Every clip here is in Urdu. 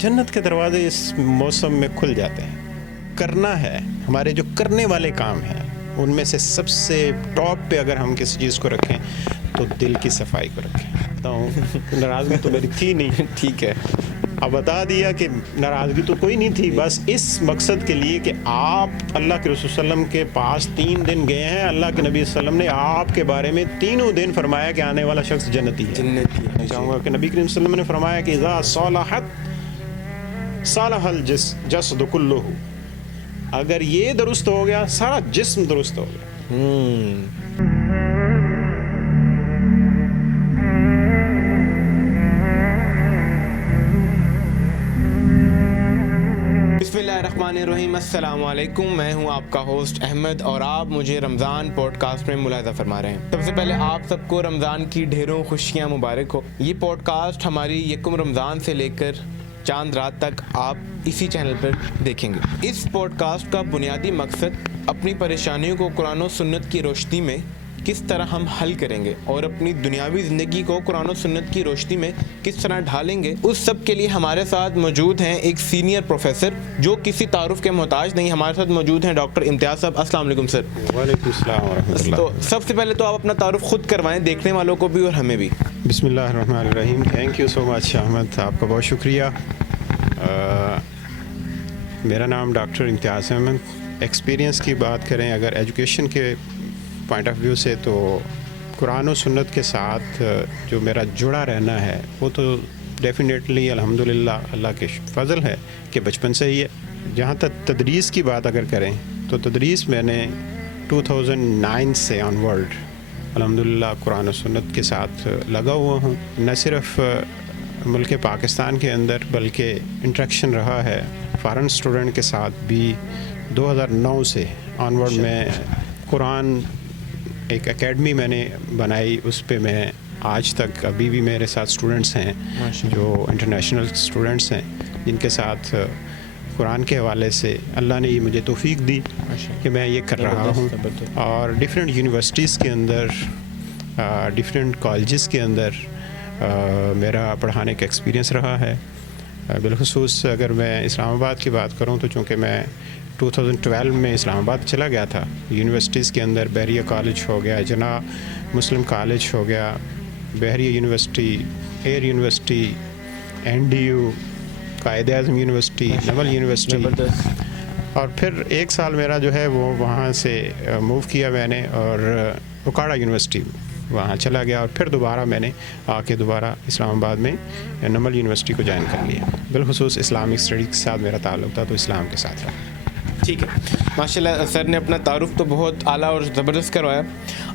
جنت کے دروازے اس موسم میں کھل جاتے ہیں. کرنا ہے ہمارے جو کرنے والے کام ہیں ان میں سے سب سے ٹاپ پہ اگر ہم کسی چیز کو رکھیں تو دل کی صفائی کو رکھیں. بتاؤں ناراضگی تو میری تھی نہیں, ٹھیک ہے, اب بتا دیا کہ ناراضگی تو کوئی نہیں تھی, بس اس مقصد کے لیے کہ آپ اللہ کے رسول صلی اللہ علیہ وسلم کے پاس 3 دن گئے ہیں. اللہ کے نبی صلی اللہ علیہ وسلم نے آپ کے بارے میں تینوں دن فرمایا کہ آنے والا شخص جنتی ہے. چاہوں گا کہ نبی کریم صلی اللہ علیہ وسلم نے فرمایا کہ اذا صلحت صلح الجسد کلہ, اگر یہ درست ہو گیا سارا جسم درست ہو گیا. بسم اللہ الرحمن الرحیم. السلام علیکم, میں ہوں آپ کا ہوسٹ احمد اور آپ مجھے رمضان پوڈ کاسٹ میں ملاحظہ فرما رہے ہیں. سب سے پہلے آپ سب کو رمضان کی ڈھیروں خوشیاں مبارک ہو. یہ پوڈ کاسٹ ہماری یکم رمضان سے لے کر چاند رات تک آپ اسی چینل پر دیکھیں گے. اس پوڈ کاسٹ کا بنیادی مقصد اپنی پریشانیوں کو قرآن و سنت کی روشنی میں کس طرح ہم حل کریں گے اور اپنی دنیاوی زندگی کو قرآن و سنت کی روشنی میں کس طرح ڈھالیں گے, اس سب کے لیے ہمارے ساتھ موجود ہیں ایک سینئر پروفیسر جو کسی تعارف کے محتاج نہیں. ہمارے ساتھ موجود ہیں ڈاکٹر امتیاز صاحب. السلام علیکم سر. وعلیکم السلام ورحمۃ اللہ. تو سب سے پہلے تو آپ اپنا تعارف خود کروائیں, دیکھنے والوں کو بھی اور ہمیں بھی. بسم اللہ الرحمن الرحیم. تھینک یو سو مچ احمد, آپ کا بہت شکریہ. میرا نام ڈاکٹر امتیاز احمد. ایکسپیرینس کی بات کریں اگر ایجوکیشن کے پوائنٹ آف ویو سے تو قرآن و سنت کے ساتھ جو میرا جڑا رہنا ہے وہ تو ڈیفینیٹلی الحمدللہ اللہ کے فضل ہے کہ بچپن سے ہی ہے. جہاں تک تدریس کی بات اگر کریں تو تدریس میں نے 2009 سے آن ورلڈ الحمدللہ قرآن و سنت کے ساتھ لگا ہوا ہوں. نہ صرف ملک پاکستان کے اندر بلکہ انٹریکشن رہا ہے فارن اسٹوڈنٹ کے ساتھ بھی. 2009 سے آن ورلڈ میں قرآن ایک اکیڈمی میں نے بنائی, اس پہ میں آج تک ابھی بھی میرے ساتھ اسٹوڈنٹس ہیں جو انٹرنیشنل اسٹوڈنٹس ہیں جن کے ساتھ قرآن کے حوالے سے اللہ نے یہ مجھے توفیق دی کہ میں یہ کر رہا ہوں. اور ڈفرینٹ یونیورسٹیز کے اندر ڈفرینٹ کالجز کے اندر میرا پڑھانے کا ایکسپیرینس رہا ہے. بالخصوص اگر میں اسلام آباد کی بات کروں تو چونکہ میں 2012 میں اسلام آباد چلا گیا تھا, یونیورسٹیز کے اندر بحریہ کالج ہو گیا, جناح مسلم کالج ہو گیا, بحریہ university, year university, NDU, Quaid Azam university, نول یونیورسٹی, اور پھر 1 سال میرا جو ہے وہ وہاں سے موو کیا میں نے اور اوکاڑا یونیورسٹی وہاں چلا گیا, اور پھر دوبارہ میں نے آ کے دوبارہ اسلام آباد میں نمل یونیورسٹی کو جوائن کر لیا. بالخصوص اسلامک اسٹڈی کے ساتھ میرا تعلق تھا تو اسلام کے ساتھ رہا. ٹھیک ہے, ماشاء اللہ سر نے اپنا تعارف تو بہت اعلیٰ اور زبردست کروایا.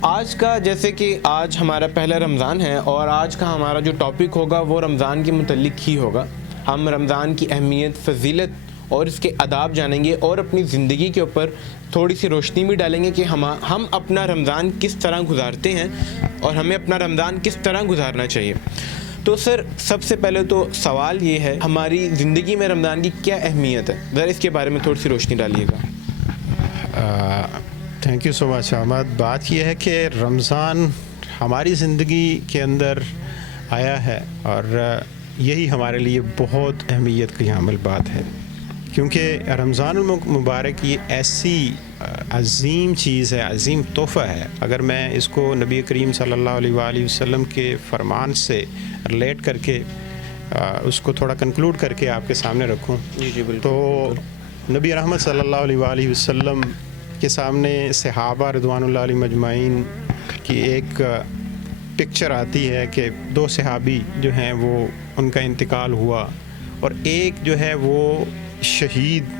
آج کا جیسے کہ آج ہمارا پہلا رمضان ہے اور آج کا ہمارا جو ٹاپک ہوگا وہ رمضان کے متعلق ہی ہوگا. ہم رمضان کی اہمیت, فضیلت اور اس کے آداب جانیں گے اور اپنی زندگی کے اوپر تھوڑی سی روشنی بھی ڈالیں گے کہ ہم اپنا رمضان کس طرح گزارتے ہیں اور ہمیں اپنا رمضان کس طرح گزارنا چاہیے. تو سر سب سے پہلے تو سوال یہ ہے, ہماری زندگی میں رمضان کی کیا اہمیت ہے, ذرا اس کے بارے میں تھوڑی سی روشنی ڈالیے گا. تھینک یو سو مچ احمد. بات یہ ہے کہ رمضان ہماری زندگی کے اندر آیا ہے اور یہی ہمارے لیے بہت اہمیت کی حامل بات ہے, کیونکہ رمضان المبارک یہ ایسی عظیم چیز ہے, عظیم تحفہ ہے. اگر میں اس کو نبی کریم صلی اللہ علیہ وآلہ وسلم کے فرمان سے ریلیٹ کر کے اس کو تھوڑا کنکلوڈ کر کے آپ کے سامنے رکھوں تو نبی رحمت صلی اللہ علیہ وآلہ وسلم کے سامنے صحابہ رضوان اللہ علیہ مجمعین کی ایک پکچر آتی ہے کہ 2 صحابی جو ہیں وہ ان کا انتقال ہوا اور ایک جو ہے وہ شہید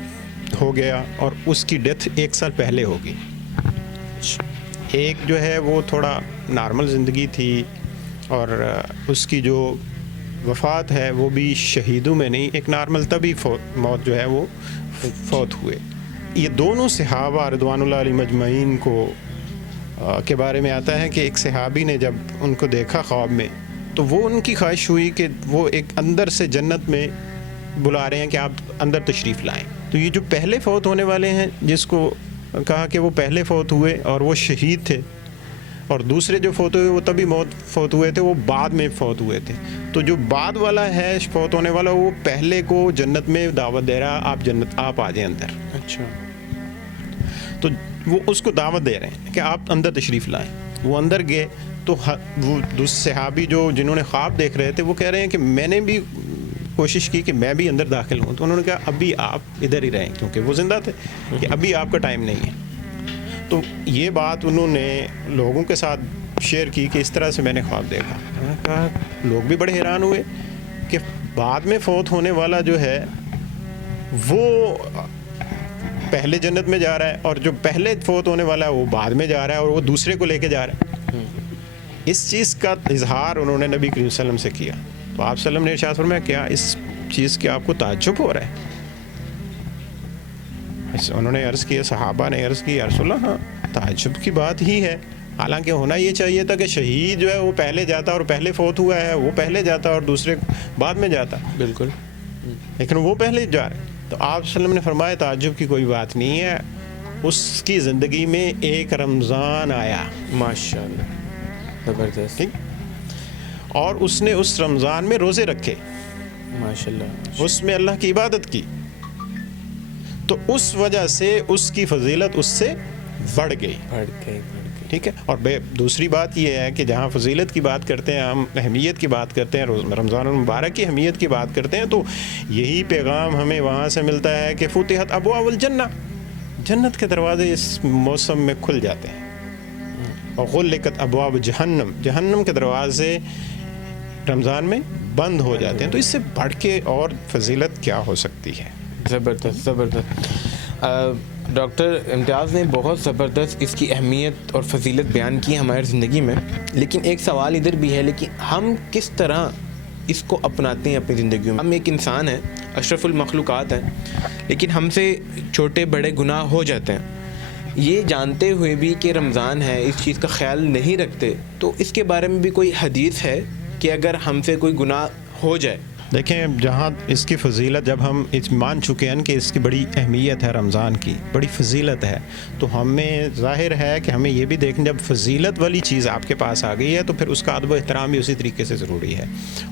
ہو گیا اور اس کی ڈیتھ 1 سال پہلے ہوگی. ایک جو ہے وہ تھوڑا نارمل زندگی تھی اور اس کی جو وفات ہے وہ بھی شہیدوں میں نہیں, ایک نارمل طبی موت جو ہے وہ فوت ہوئے. یہ دونوں صحابہ رضوان اللہ علیہ مجمعین کو کے بارے میں آتا ہے کہ ایک صحابی نے جب ان کو دیکھا خواب میں تو وہ ان کی خواہش ہوئی کہ وہ ایک اندر سے جنت میں بلا رہے ہیں کہ آپ اندر تشریف لائیں. تو یہ جو پہلے فوت ہونے والے ہیں جس کو کہا کہ وہ پہلے فوت ہوئے اور وہ شہید تھے, اور دوسرے جو فوت ہوئے وہ تبھی فوت ہوئے تھے، وہ بعد میں فوت ہوئے تھے. تو جو بعد والا ہے فوت ہونے والا، وہ پہلے کو جنت میں دعوت دے رہا، آپ آ جائیں اندر. اچھا. تو وہ اس کو دعوت دے رہے ہیں کہ آپ اندر تشریف لائیں. وہ اندر گئے تو وہ دوسرے صحابی جنہوں نے خواب دیکھ رہے تھے وہ کہہ رہے ہیں کہ میں نے بھی کوشش کی کہ میں بھی اندر داخل ہوں. تو انہوں نے کہا ابھی آپ ادھر ہی رہیں، کیونکہ وہ زندہ تھے، کہ ابھی آپ کا ٹائم نہیں ہے. تو یہ بات انہوں نے لوگوں کے ساتھ شیئر کی کہ اس طرح سے میں نے خواب دیکھا. انہوں نے کہا لوگ بھی بڑے حیران ہوئے کہ بعد میں فوت ہونے والا جو ہے وہ پہلے جنت میں جا رہا ہے، اور جو پہلے فوت ہونے والا ہے وہ بعد میں جا رہا ہے، اور وہ دوسرے کو لے کے جا رہا ہے. اس چیز کا اظہار انہوں نے نبی کریم صلی اللہ علیہ وسلم سے کیا. تو آپ صلی اللہ علیہ وسلم نے ارشاد فرمایا کیا اس چیز کی آپ کو تعجب ہو رہا ہے؟ انہوں نے عرض کیا، صحابہ نے عرض کی یا رسول اللہ ہاں تعجب کی بات ہی ہے، حالانکہ ہونا یہ چاہیے تھا کہ شہید جو ہے وہ پہلے جاتا اور پہلے فوت ہوا ہے وہ پہلے جاتا اور دوسرے بعد میں جاتا. بالکل. لیکن وہ پہلے جا رہے. تو آپ صلی اللہ علیہ وسلم نے فرمایا تعجب کی کوئی بات نہیں ہے، اس کی زندگی میں ایک رمضان آیا. ماشاء اللہ، زبردست. ٹھیک. اور اس نے اس رمضان میں روزے رکھے، ماشاء اللہ، اس میں اللہ کی عبادت کی، تو اس وجہ سے اس کی فضیلت اس سے بڑھ گئی. ٹھیک ہے. اور دوسری بات یہ ہے کہ جہاں فضیلت کی بات کرتے ہیں، ہم اہمیت کی بات کرتے ہیں، رمضان المبارک کی اہمیت کی بات کرتے ہیں، تو یہی پیغام ہمیں وہاں سے ملتا ہے کہ فتحت ابواب الجنہ، جنت کے دروازے اس موسم میں کھل جاتے ہیں. اور غلقت ابواب جہنم، جہنم کے دروازے رمضان میں بند ہو جاتے ہیں. تو اس سے بڑھ کے اور فضیلت کیا ہو سکتی ہے؟ زبردست زبردست. ڈاکٹر امتیاز نے بہت زبردست اس کی اہمیت اور فضیلت بیان کی ہماری زندگی میں. لیکن ایک سوال ادھر بھی ہے، لیکن ہم کس طرح اس کو اپناتے ہیں اپنی زندگیوں میں؟ ہم ایک انسان ہیں، اشرف المخلوقات ہیں، لیکن ہم سے چھوٹے بڑے گناہ ہو جاتے ہیں. یہ جانتے ہوئے بھی کہ رمضان ہے اس چیز کا خیال نہیں رکھتے. تو اس کے بارے میں بھی کوئی حدیث ہے کہ اگر ہم سے کوئی گناہ ہو جائے؟ دیکھیں، جہاں اس کی فضیلت جب ہم مان چکے ہیں کہ اس کی بڑی اہمیت ہے، رمضان کی بڑی فضیلت ہے، تو ہمیں ظاہر ہے کہ ہمیں یہ بھی دیکھیں جب فضیلت والی چیز آپ کے پاس آ گئی ہے تو پھر اس کا ادب و احترام بھی اسی طریقے سے ضروری ہے.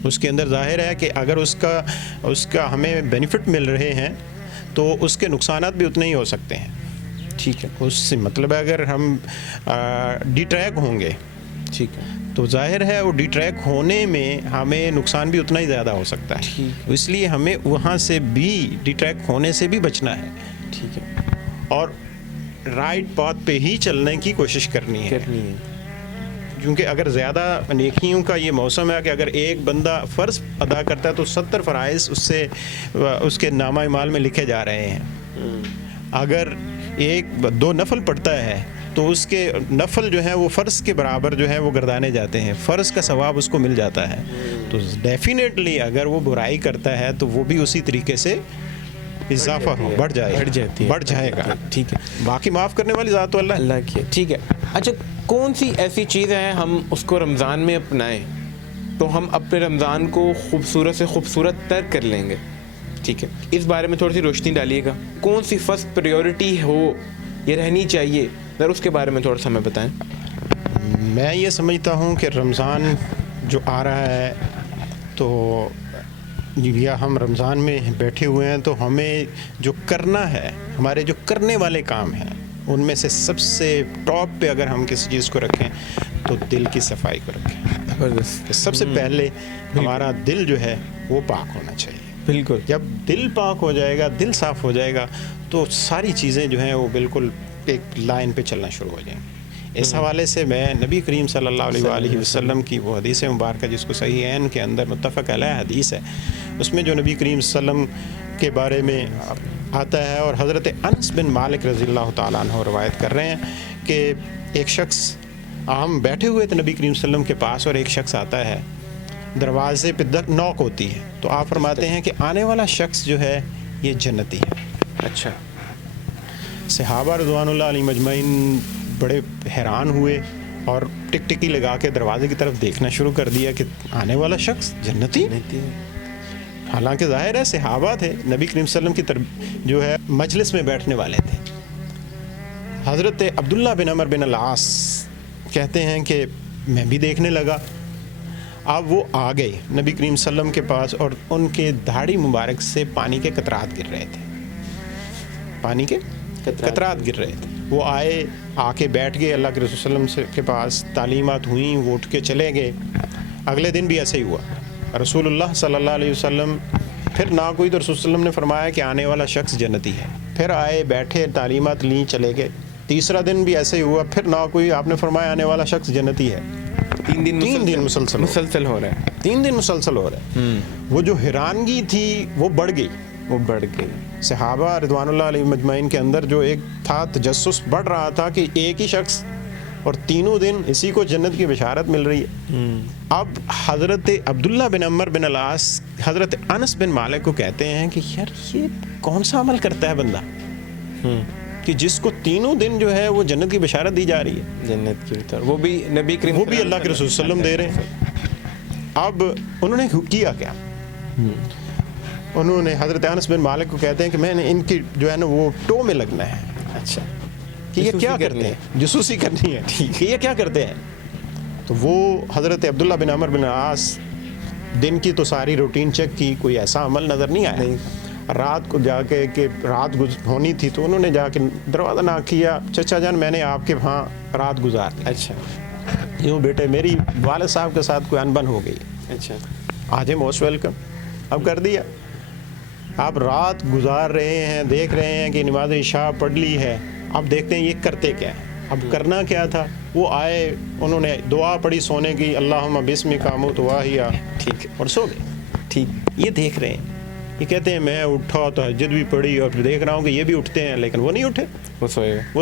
اس کے اندر ظاہر ہے کہ اگر اس کا ہمیں بینیفٹ مل رہے ہیں تو اس کے نقصانات بھی اتنے ہی ہو سکتے ہیں. ٹھیک ہے. اس سے مطلب ہے اگر ہم ڈی ٹریک ہوں گے، ٹھیک ہے، تو ظاہر ہے وہ ڈی ٹریک ہونے میں ہمیں نقصان بھی اتنا ہی زیادہ ہو سکتا ہے. اس لیے ہمیں وہاں سے بھی ڈی ٹریک ہونے سے بھی بچنا ہے. ٹھیک ہے. اور رائٹ پاتھ پہ ہی چلنے کی کوشش کرنی ہے. کیونکہ اگر زیادہ نیکیوں کا یہ موسم ہے کہ اگر ایک بندہ فرض ادا کرتا ہے تو 70 فرائض اس کے نامہ اعمال میں لکھے جا رہے ہیں. اگر دو نفل پڑھتا ہے تو اس کے نفل جو ہیں وہ فرض کے برابر جو ہے وہ گردانے جاتے ہیں، فرض کا ثواب اس کو مل جاتا ہے. تو ڈیفینیٹلی اگر وہ برائی کرتا ہے تو وہ بھی اسی طریقے سے اضافہ بڑھ جائے گا. ٹھیک ہے. باقی معاف کرنے والی ذات تو اللہ کی. ٹھیک ہے. اچھا، کون سی ایسی چیز ہے ہم اس کو رمضان میں اپنائیں تو ہم اپنے رمضان کو خوبصورت سے خوبصورت تر کر لیں گے؟ ٹھیک ہے، اس بارے میں تھوڑی سی روشنی ڈالیے گا. کون سی فرسٹ پریورٹی ہو یہ رہنی چاہیے، ذرا اس کے بارے میں تھوڑا سا ہمیں بتائیں. میں یہ سمجھتا ہوں کہ رمضان جو آ رہا ہے تو یا ہم رمضان میں بیٹھے ہوئے ہیں تو ہمیں جو کرنا ہے، ہمارے جو کرنے والے کام ہیں ان میں سے سب سے ٹاپ پہ اگر ہم کسی چیز کو رکھیں تو دل کی صفائی کو رکھیں. سب سے پہلے ہمارا دل جو ہے وہ پاک ہونا چاہیے. بالکل. جب دل پاک ہو جائے گا، دل صاف ہو جائے گا تو ساری چیزیں جو ہیں وہ بالکل ایک لائن پہ چلنا شروع ہو جائیں گی. اس حوالے سے میں نبی کریم صلی اللہ علیہ وآلہ وسلم کی وہ حدیث مبارکہ جس کو صحیحین کے اندر متفق علیہ حدیث ہے، اس میں جو نبی کریم صلی اللہ علیہ وسلم کے بارے میں آتا ہے اور حضرت انس بن مالک رضی اللہ تعالیٰ عنہ روایت کر رہے ہیں کہ ایک شخص، ہم بیٹھے ہوئے تھے نبی کریم صلی اللہ علیہ وسلم کے پاس اور ایک شخص آتا ہے، دروازے پہ نوک ہوتی ہے تو آپ فرماتے ہیں کہ آنے والا شخص جو ہے یہ جنتی ہے. اچھا. صحابہ رضوان اللہ علیہ مجمعین بڑے حیران ہوئے اور ٹک ٹکی لگا کے دروازے کی طرف دیکھنا شروع کر دیا کہ آنے والا شخص جنتی. حالانکہ ظاہر ہے صحابہ تھے، نبی کریم صلی اللہ علیہ وسلم کی جو ہے مجلس میں بیٹھنے والے تھے. حضرت عبداللہ بن عمر بن العاص کہتے ہیں کہ میں بھی دیکھنے لگا. اب وہ آ گئے نبی کریم صلی اللہ علیہ وسلم کے پاس اور ان کے داڑھی مبارک سے پانی کے قطرات گر رہے تھے, پانی کے قطرات گر رہے تھے. وہ آئے, آ کے بیٹھ گئے اللہ کے رسول صلی اللہ علیہ وسلم کے پاس, تعلیمات ہوئیں, وہ اٹھ کے چلے گئے. اگلے دن بھی ایسے ہی ہوا. رسول اللہ صلی اللہ علیہ وسلم پھر نہ کوئی, تو رسول صلی اللہ علیہ وسلم نے فرمایا کہ آنے والا شخص جنتی ہے. پھر آئے, بیٹھے, تعلیمات لیں, چلے گئے. تیسرا دن بھی ایسے ہی ہوا, پھر نہ کوئی, آپ نے فرمایا آنے والا شخص جنتی ہے. 3 دن مسلسل ہو رہا ہے. 3 دن مسلسل ہو رہا ہے. وہ جو حیرانگی تھی وہ بڑھ گئی. صحابہ رضوان اللہ علیہ مجمعین کے اندر جو ایک تھا تجسس بڑھ رہا تھا کہ ایک ہی شخص اور تینوں دن اسی کو جنت کی بشارت مل رہی ہے. اب حضرت عبداللہ بن عمر بن العاص حضرت انس بن مالک کو کہتے ہیں کہ یار یہ کون سا عمل کرتا ہے بندہ کہ جس کو تینوں دن جو ہے وہ جنت کی بشارت دی جا رہی ہے, جنت کی طرف, وہ بھی نبی کریم, وہ بھی اللہ کے رسول صلی اللہ علیہ وسلم دے رہے ہیں. اب انہوں نے کیا کیا, انہوں نے حضرت انس بن مالک کو کہتے ہیں کہ میں نے ان کی جو ہے نا وہ ٹو میں لگنا ہے. اچھا, کہ یہ کیا کرتے ہیں, جاسوسی کرنی ہے, کہ یہ کیا کرتے ہیں. تو وہ حضرت عبداللہ بن عمر بن العاص دن کی تو ساری روٹین چیک کی, کوئی ایسا عمل نظر نہیں آیا. رات کو جا کے کہ رات ہونی تھی تو انہوں نے جا کے دروازہ نہ کیا, چچا جان میں نے آپ کے وہاں رات گزار دی. اچھا, یوں بیٹے میری والد صاحب کے ساتھ کوئی انبن ہو گئی. اچھا, آج موسٹ ویلکم. اب کر دیا, آپ رات گزار رہے ہیں, دیکھ رہے ہیں کہ نماز عشاء پڑھ لی ہے. اب دیکھتے ہیں یہ کرتے کیا ہے. اب کرنا کیا تھا, وہ آئے, انہوں نے دعا پڑھی سونے کی, اللہم بسمک اموت واحیا, ٹھیک ہے, اور سو گئے. ٹھیک, یہ دیکھ رہے ہیں, یہ کہتے ہیں میں اٹھا, تہجد بھی پڑھی, اور پھر دیکھ رہا ہوں کہ یہ بھی اٹھتے ہیں, لیکن وہ نہیں اٹھے, وہ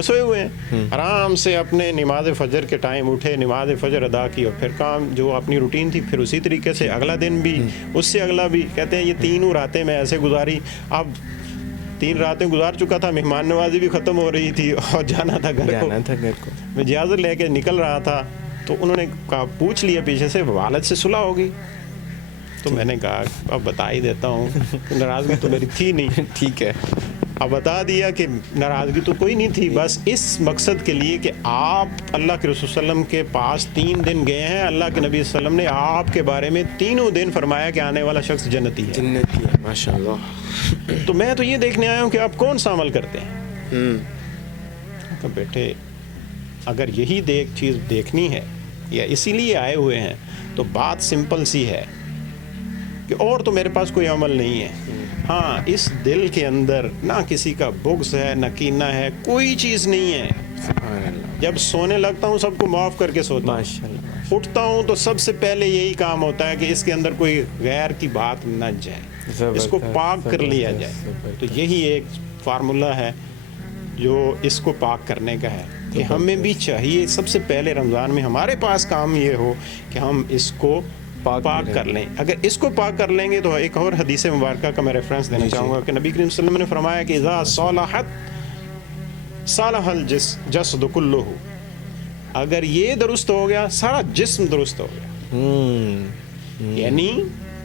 سوئے ہوئے ہیں. آرام سے اپنے نماز فجر کے ٹائم اٹھے, نماز فجر ادا کی, اور پھر کام جو اپنی روٹین تھی پھر اسی طریقے سے اگلا دن بھی, اس سے اگلا بھی. کہتے ہیں یہ تینوں راتیں میں ایسے گزاری. اب 3 راتیں گزار چکا تھا, مہمان نوازی بھی ختم ہو رہی تھی اور جانا تھا گھر کو. میں اجازت لے کے نکل رہا تھا تو انہوں نے پوچھ لیا پیچھے سے والد سے صلح ہوگی. تو میں نے کہا اب بتا ہی دیتا ہوں, ناراضگی تو میری تھی نہیں. ٹھیک ہے, اب بتا دیا کہ ناراضگی تو کوئی نہیں تھی, بس اس مقصد کے لیے کہ آپ اللہ کے رسول صلی اللہ علیہ وسلم کے پاس 3 دن گئے ہیں, اللہ کے نبی صلی اللہ علیہ وسلم نے آپ کے بارے میں تینوں دن فرمایا کہ آنے والا شخص جنتی ہے. ماشاء اللہ. تو میں تو یہ دیکھنے آیا ہوں کہ آپ کون سا عمل کرتے ہیں. کہ بیٹے اگر یہی چیز دیکھنی ہے یا اسی لیے آئے ہوئے ہیں تو بات سمپل سی ہے کہ اور تو میرے پاس کوئی عمل نہیں ہے. ہاں, اس دل کے اندر نہ کسی کا بغض ہے, نہ کینہ ہے, کوئی چیز نہیں ہے. جب سونے لگتا ہوں سب کو معاف کر کے سوتا ہوں, اٹھتا ہوں تو سب سے پہلے یہی کام ہوتا ہے کہ اس کے اندر کوئی غیر کی بات نہ جائے, اس کو پاک کر لیا جائے. تو یہی ایک فارمولہ ہے جو اس کو پاک کرنے کا ہے کہ ہمیں بھی چاہیے سب سے پہلے رمضان میں ہمارے پاس کام یہ ہو کہ ہم اس کو پاک کر لیں. اگر اس کو پاک کر لیں گے تو ایک اور حدیث مبارکہ کا میں ریفرنس دینا چاہوں گا کہ نبی کریم صلی اللہ علیہ وسلم نے فرمایا کہ اذا صلحت صلح الجسد کلہ, اگر یہ درست ہو گیا سارا جسم درست ہو گیا. یعنی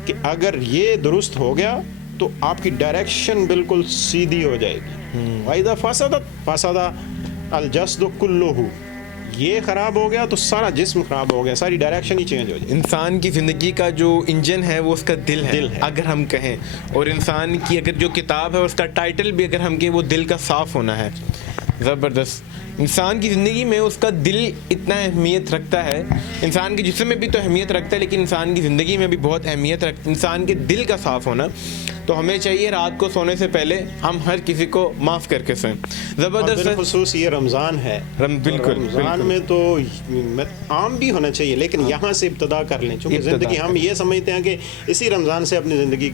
کہ اگر یہ درست ہو گیا تو آپ کی ڈائریکشن بالکل سیدھی ہو جائے گی. وَإِذَا فَسَدَتْ الْجَسْدُ كُلُّهُ, یہ خراب ہو گیا تو سارا جسم خراب ہو گیا, ساری ڈائریکشن ہی چینج ہو جائے. انسان کی زندگی کا جو انجن ہے وہ اس کا دل ہے اگر ہم کہیں, اور انسان کی اگر جو کتاب ہے اس کا ٹائٹل بھی اگر ہم کہیں وہ دل کا صاف ہونا ہے. زبردست. انسان کی زندگی میں اس کا دل اتنا اہمیت رکھتا ہے. انسان کے جسم میں بھی تو اہمیت رکھتا ہے لیکن انسان کی زندگی میں بھی بہت اہمیت رکھتا ہے انسان کے دل کا صاف ہونا. تو ہمیں چاہیے رات کو سونے سے پہلے ہم ہر کسی کو معاف کر کے سوئیں. زبردست. بالخصوص یہ رمضان ہے, بالکل رمضان میں تو عام بھی ہونا چاہیے لیکن یہاں سے ابتدا کر لیں, چونکہ زندگی ہم یہ سمجھتے ہیں کہ اسی رمضان سے اپنی زندگی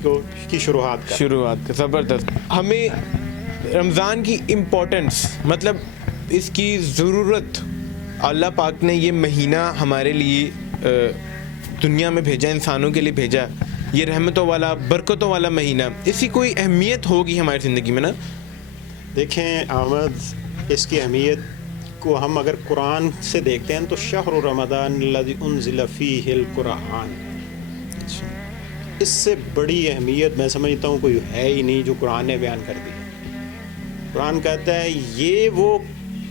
کی شروعات کر. زبردست. ہمیں رمضان کی امپورٹنس, مطلب اس کی ضرورت, اللہ پاک نے یہ مہینہ ہمارے لیے دنیا میں بھیجا, انسانوں کے لیے بھیجا, یہ رحمتوں والا برکتوں والا مہینہ, اس کی کوئی اہمیت ہوگی ہماری زندگی میں نا. دیکھیں احمد, اس کی اہمیت کو ہم اگر قرآن سے دیکھتے ہیں تو شہر رمضان الذی انزل فیہ القرآن, اس سے بڑی اہمیت میں سمجھتا ہوں کوئی ہے ہی نہیں جو قرآن نے بیان کر دی. قرآن کہتا ہے یہ وہ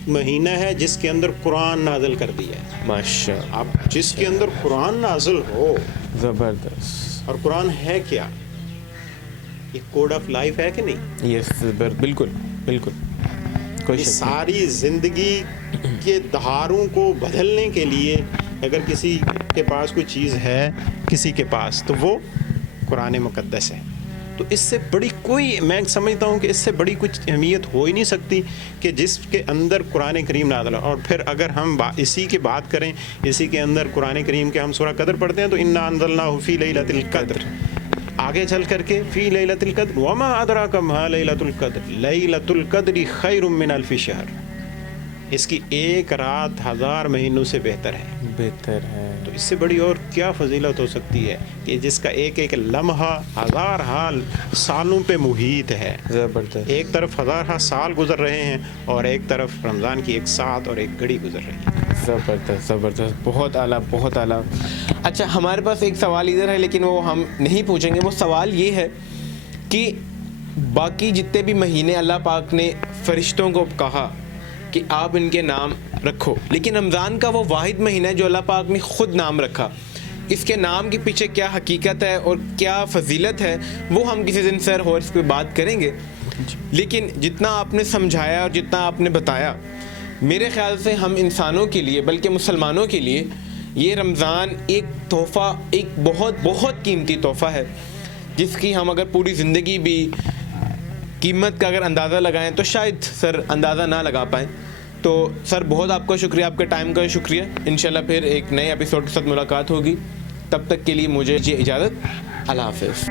مہینہ ہے جس کے اندر قرآن نازل کر دیا ہے. ماشاء اب جس کے اندر قرآن نازل ہو, زبردست. اور قرآن ہے کیا؟ یہ کوڈ آف لائف ہے کہ نہیں؟ یس بالکل بالکل, کوئی یہ شک ساری زندگی کے دھاروں کو بدلنے کے لیے اگر کسی کے پاس کوئی چیز ہے, کسی کے پاس, تو وہ قرآن مقدس ہے. تو اس سے بڑی کوئی, میں سمجھتا ہوں کہ اس سے بڑی کچھ اہمیت ہو ہی نہیں سکتی کہ جس کے اندر قرآن کریم نازل. اور پھر اگر ہم اسی کی بات کریں, اسی کے اندر قرآن کریم کے ہم سورہ قدر پڑھتے ہیں تو انا انزلناہ فی لیلۃ القدر, آگے چل کر کے فی لیلۃ القدر وما ادراک ما لیلۃ القدر لیلۃ القدر خیر من الف شہر. اس کی ایک رات 1000 مہینوں سے بہتر ہے. بہتر ہے. تو اس سے بڑی اور کیا فضیلت ہو سکتی ہے کہ جس کا ایک ایک لمحہ 1000 سالوں پہ محیط ہے. زبردست. ایک طرف 1000 سال گزر رہے ہیں اور ایک طرف رمضان کی ایک ساعت اور ایک گھڑی گزر رہی ہے. زبردست زبردست, بہت اعلیٰ بہت اعلیٰ. اچھا, ہمارے پاس ایک سوال ادھر ہے لیکن وہ ہم نہیں پوچھیں گے. وہ سوال یہ ہے کہ باقی جتنے بھی مہینے اللہ پاک نے فرشتوں کو کہا کہ آپ ان کے نام رکھو, لیکن رمضان کا وہ واحد مہینہ ہے جو اللہ پاک نے خود نام رکھا. اس کے نام کے پیچھے کیا حقیقت ہے اور کیا فضیلت ہے وہ ہم کسی دن سر اور اس پہ بات کریں گے. لیکن جتنا آپ نے سمجھایا اور جتنا آپ نے بتایا, میرے خیال سے ہم انسانوں کے لیے بلکہ مسلمانوں کے لیے یہ رمضان ایک تحفہ, ایک بہت بہت قیمتی تحفہ ہے جس کی ہم اگر پوری زندگی بھی قیمت کا اگر اندازہ لگائیں تو شاید سر اندازہ نہ لگا پائیں. تو سر بہت آپ کا شکریہ, آپ کے ٹائم کا شکریہ. انشاءاللہ پھر ایک نئے ایپیسوڈ کے ساتھ ملاقات ہوگی. تب تک کے لیے مجھے اجازت. اللہ حافظ.